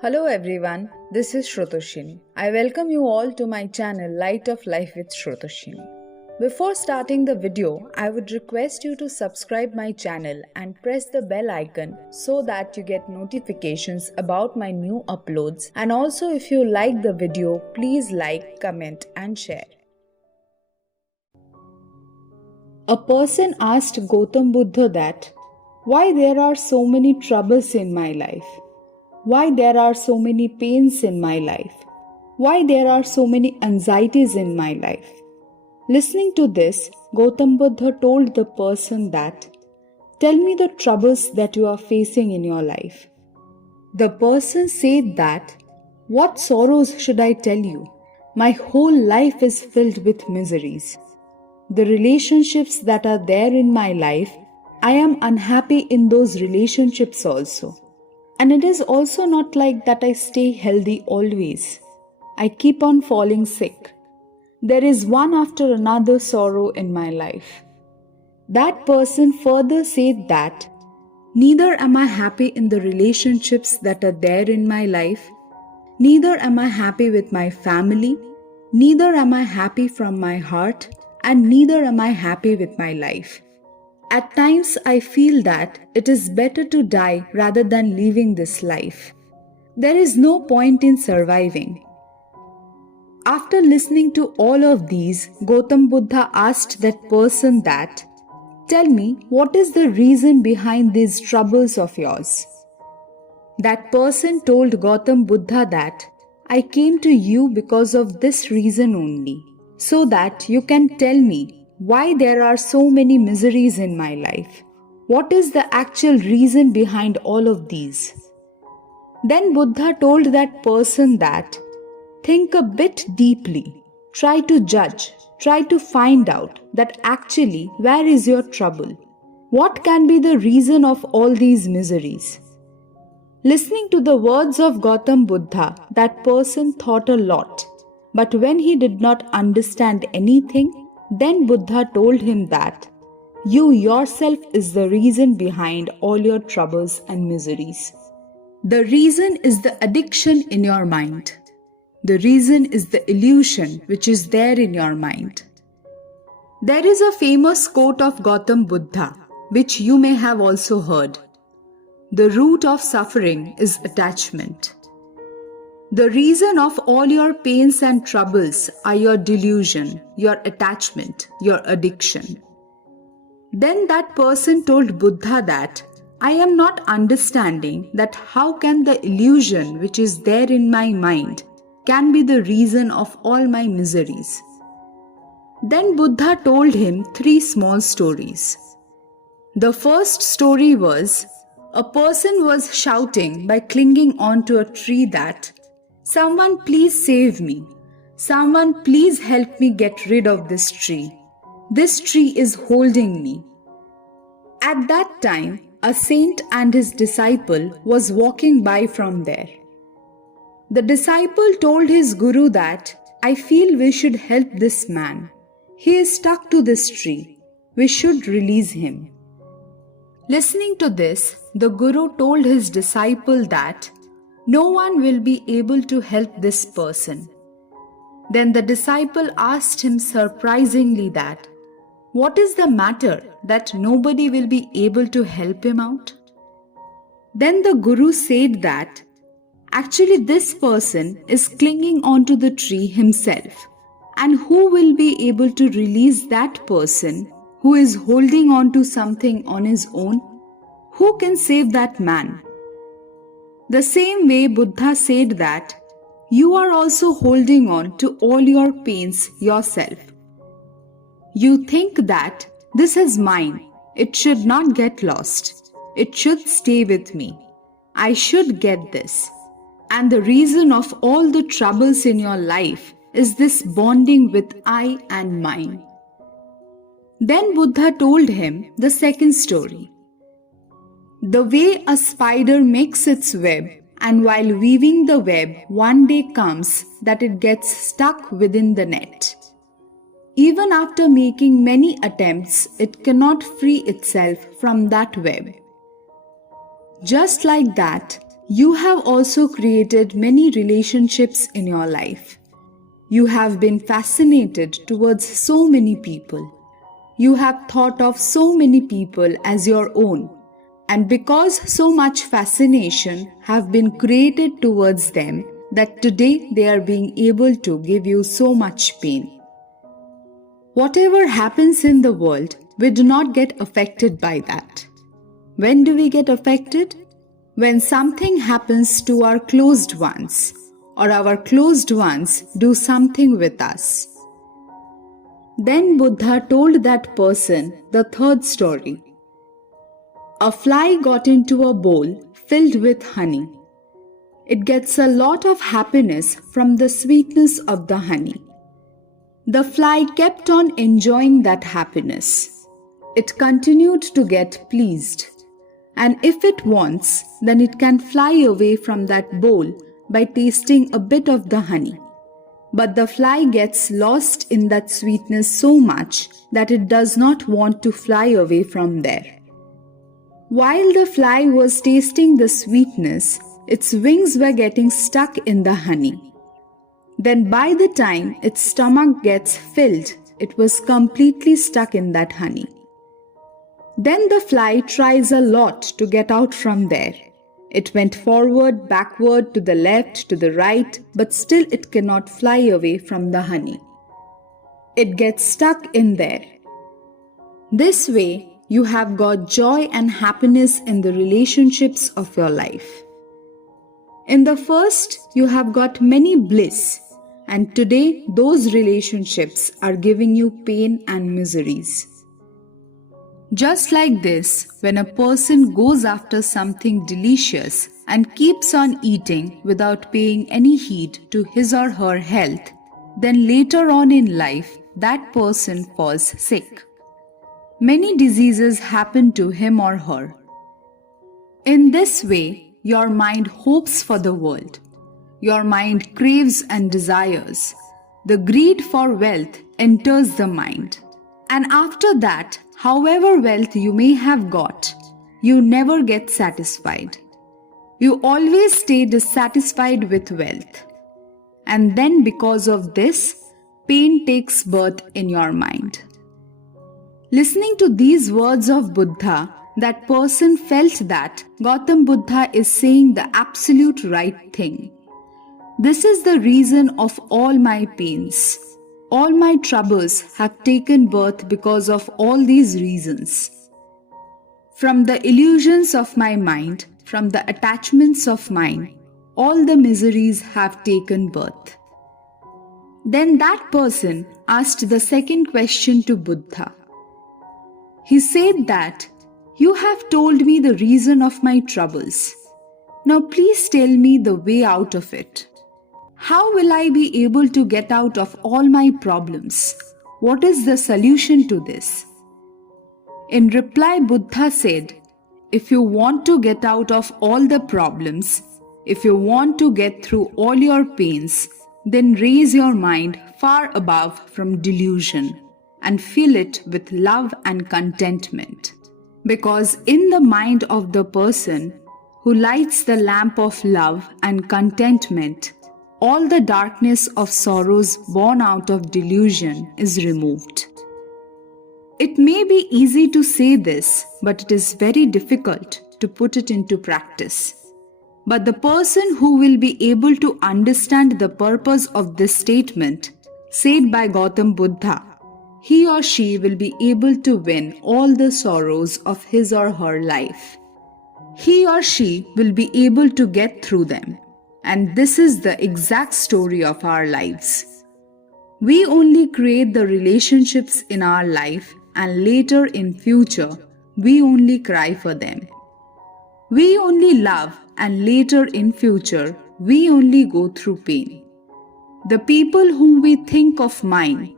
Hello everyone, this is Shrutoshini. I welcome you all to my channel Light of Life with Shrutoshini. Before starting the video, I would request you to subscribe my channel and press the bell icon so that you get notifications about my new uploads, and also if you like the video, please like, comment and share. A person asked Gautam Buddha that, why there are so many troubles in my life? Why there are so many pains in my life? Why there are so many anxieties in my life? Listening to this, Gautam Buddha told the person that, tell me the troubles that you are facing in your life. The person said that, what sorrows should I tell you? My whole life is filled with miseries. The relationships that are there in my life, I am unhappy in those relationships also. And it is also not like that I stay healthy always. I keep on falling sick. There is one after another sorrow in my life. That person further said that, neither am I happy in the relationships that are there in my life, neither am I happy with my family, neither am I happy from my heart, and neither am I happy with my life. At times I feel that it is better to die rather than living this life. There is no point in surviving. After listening to all of these, Gautam Buddha asked that person that, tell me, what is the reason behind these troubles of yours? That person told Gautam Buddha that, I came to you because of this reason only, so that you can tell me why there are so many miseries in my life. What is the actual reason behind all of these? Then Buddha told that person that, think a bit deeply, try to judge, try to find out that actually where is your trouble? What can be the reason of all these miseries? Listening to the words of Gautam Buddha, that person thought a lot. But when he did not understand anything, then Buddha told him that, you yourself is the reason behind all your troubles and miseries. The reason is the addiction in your mind. The reason is the illusion which is there in your mind. There is a famous quote of Gautam Buddha, which you may have also heard. The root of suffering is attachment. The reason of all your pains and troubles are your delusion, your attachment, your addiction. Then that person told Buddha that, I am not understanding that how can the illusion which is there in my mind can be the reason of all my miseries. Then Buddha told him 3 small stories. The first story was, a person was shouting by clinging on to a tree that, someone please save me. Someone please help me get rid of this tree. This tree is holding me. At that time, a saint and his disciple was walking by from there. The disciple told his guru that, I feel we should help this man. He is stuck to this tree. We should release him. Listening to this, the guru told his disciple that, no one will be able to help this person. Then the disciple asked him surprisingly that, what is the matter that nobody will be able to help him out? Then the guru said that, actually this person is clinging onto the tree himself, and who will be able to release that person who is holding on to something on his own? Who can save that man? The same way Buddha said that, you are also holding on to all your pains yourself. You think that this is mine, it should not get lost, it should stay with me, I should get this. And the reason of all the troubles in your life is this bonding with I and mine. Then Buddha told him the second story. The way a spider makes its web, and while weaving the web, one day comes that it gets stuck within the net. Even after making many attempts, it cannot free itself from that web. Just like that, You have also created many relationships in your life. You have been fascinated towards so many people. You have thought of so many people as your own. And because so much fascination have been created towards them, that today they are being able to give you so much pain. Whatever happens in the world, we do not get affected by that. When do we get affected? When something happens to our closed ones, or our closed ones do something with us. Then Buddha told that person the third story. A fly got into a bowl filled with honey. It gets a lot of happiness from the sweetness of the honey. The fly kept on enjoying that happiness. It continued to get pleased. And if it wants, then it can fly away from that bowl by tasting a bit of the honey. But the fly gets lost in that sweetness so much that it does not want to fly away from there. While the fly was tasting the sweetness, its wings were getting stuck in the honey. Then by the time its stomach gets filled, it was completely stuck in that honey. Then the fly tries a lot to get out from there. It went forward, backward, to the left, to the right, but still it cannot fly away from the honey. It gets stuck in there. This way, you have got joy and happiness in the relationships of your life. In the first, you have got many bliss, and today those relationships are giving you pain and miseries. Just like this, when a person goes after something delicious and keeps on eating without paying any heed to his or her health, then later on in life, that person falls sick. Many diseases happen to him or her. In this way, your mind hopes for the world. Your mind craves and desires. The greed for wealth enters the mind. And after that, however wealth you may have got, you never get satisfied. You always stay dissatisfied with wealth. And then because of this, pain takes birth in your mind. Listening to these words of Buddha, that person felt that Gautam Buddha is saying the absolute right thing. This is the reason of all my pains. All my troubles have taken birth because of all these reasons. From the illusions of my mind, from the attachments of mine, all the miseries have taken birth. Then that person asked the second question to Buddha. He said that, "You have told me the reason of my troubles. Now please tell me the way out of it. How will I be able to get out of all my problems? What is the solution to this?" In reply, Buddha said, if you want to get out of all the problems, if you want to get through all your pains, then raise your mind far above from delusion and fill it with love and contentment. Because in the mind of the person who lights the lamp of love and contentment, all the darkness of sorrows born out of delusion is removed. It may be easy to say this, but it is very difficult to put it into practice. But the person who will be able to understand the purpose of this statement, said by Gautam Buddha, he or she will be able to win all the sorrows of his or her life. He or she will be able to get through them. And this is the exact story of our lives. We only create the relationships in our life, and later in future, we only cry for them. We only love, and later in future, we only go through pain. The people whom we think of mine,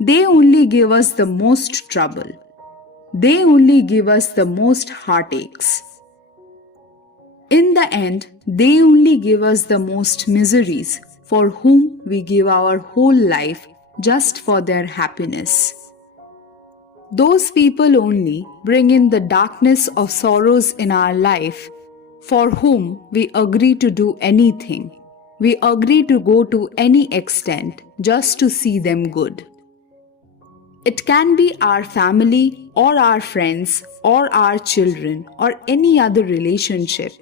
they only give us the most trouble. They only give us the most heartaches. In the end, they only give us the most miseries, for whom we give our whole life just for their happiness. Those people only bring in the darkness of sorrows in our life, for whom we agree to do anything. We agree to go to any extent just to see them good. It can be our family or our friends or our children or any other relationship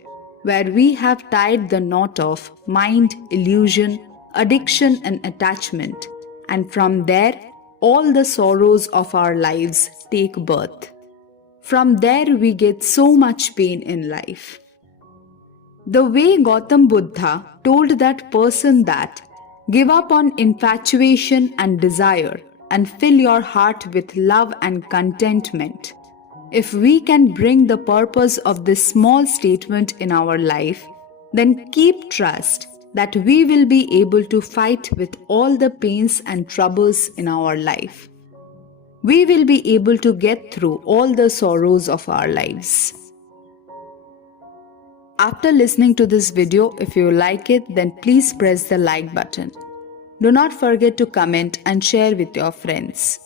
where we have tied the knot of mind, illusion, addiction, and attachment, and from there, all the sorrows of our lives take birth. From there, we get so much pain in life. The way Gautam Buddha told that person that give up on infatuation and desire and fill your heart with love and contentment. If we can bring the purpose of this small statement in our life, then keep trust that we will be able to fight with all the pains and troubles in our life. We will be able to get through all the sorrows of our lives. After listening to this video, if you like it, then please press the like button. Do not forget to comment and share with your friends.